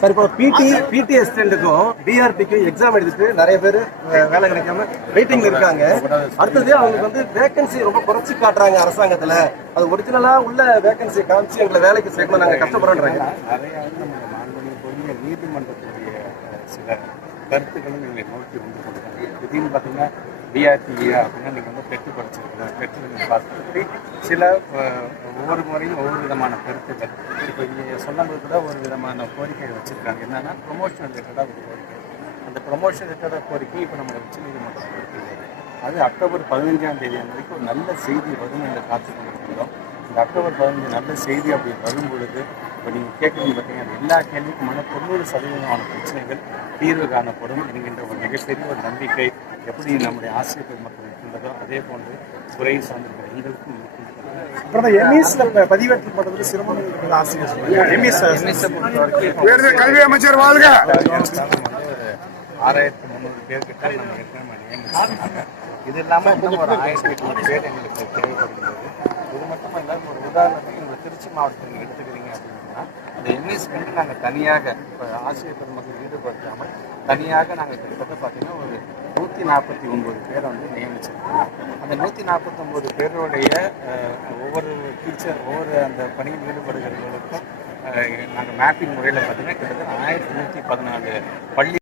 Sir இப்போ பிடி பிடி அசிஸ்டன்ட்டுக்கும் டிஆர்பிக்கும் எக்ஸாம் எழுதிட்டு நிறைய பேர் வேலை கிடைக்காம வெயிட்டிங்ல இருக்காங்க. அடுத்தது அவங்களுக்கு வந்து வேகன்சி ரொம்ப குறைச்சி காட்டுறாங்க அரசாங்கத்துல. அது ஒரிஜினலா உள்ள வேகன்சி காமிச்சு எங்களை வேலைக்கு சேர்க்கணும் நாங்க கஷ்டப்படுறோம் நீதிமன்றத்துடைய சில கருத்துக்களும் எங்களை நோக்கி வந்து கொடுத்தாங்க திடீர்னு பார்த்தீங்கன்னா டிஆர்டிஏ அப்படின்னா நீங்கள் வந்து பெற்று படிச்சிருக்கணும் பெற்று நீங்கள் பார்த்துட்டு சில ஒவ்வொரு முறையும் ஒவ்வொரு விதமான கருத்துக்கள். இப்போ நீங்கள் சொல்லும்போது கூட ஒரு விதமான கோரிக்கை வச்சுருக்காங்க. என்னென்னா ப்ரொமோஷன் ரிலேட்டடாக ஒரு கோரிக்கை. அந்த ப்ரொமோஷன் ரிலேட்டடாக கோரிக்கை இப்போ நம்ம உச்சநீதிமன்றம் இருக்குது அது அக்டோபர் பதினஞ்சாம் தேதி வரைக்கும் ஒரு நல்ல செய்தி வரும் என்று காத்து கொண்டிருக்கிறோம். இந்த அக்டோபர் பதினஞ்சு நல்ல செய்தி அப்படி வரும் பொழுது இப்போ நீங்கள் கேட்குறது பார்த்தீங்கன்னா எல்லா கேள்விக்குமான தொண்ணூறு சதவீதமான பிரச்சனைகள் தீர்வு காணப்படும் என்கின்ற ஒரு மிகப்பெரிய ஒரு நம்பிக்கை எப்படி நம்முடைய ஆசிரியர் பெருமக்கள் இருக்கின்றதோ அதே போன்று துறையை சார்ந்திருக்கிற எங்களுக்கும் இருக்கின்றது. அப்புறம் எம்இஎஸ்ல பதிவேற்றம் பண்றதுல சிரமம் இருக்கிறது ஆசிரியர் எம்இஎஸ் உயர்ந்த கல்வி அமைச்சர் வாழ்க! ஆறாயிரத்தி முந்நூறு பேர்கிட்ட நம்ம ஏற்கனவே நியமிச்சிருக்காங்க இது இல்லாமல் ஒரு ஆயிரத்தி எட்நூறு பேர் எங்களுக்கு தேவைப்படுகிறது இது மட்டும் இல்லாமல் ஒரு உதாரணத்துக்கு இந்த திருச்சி மாவட்டத்தில் நீங்கள் எடுத்துக்கிறீங்க அப்படின்னா அந்த இன்வெஸ்ட்மெண்ட் நாங்கள் தனியாக இப்போ ஆசிரியர் பெருமக்கள் ஈடுபடுத்தாமல் தனியாக நாங்கள் கிட்டத்தட்ட பார்த்தீங்கன்னா ஒரு நூற்றி நாற்பத்தி ஒன்பது பேரை வந்து நியமிச்சிருக்கோம். அந்த நூற்றி நாற்பத்தொம்போது பேருடைய ஒவ்வொரு டீச்சர் ஒவ்வொரு அந்த பணியில் ஈடுபடுகிறவர்களுக்கும் நாங்கள் மேப்பிங் முறையில் பார்த்தீங்கன்னா கிட்டத்தட்ட ஆயிரத்தி நூற்றி பதினாலு பள்ளி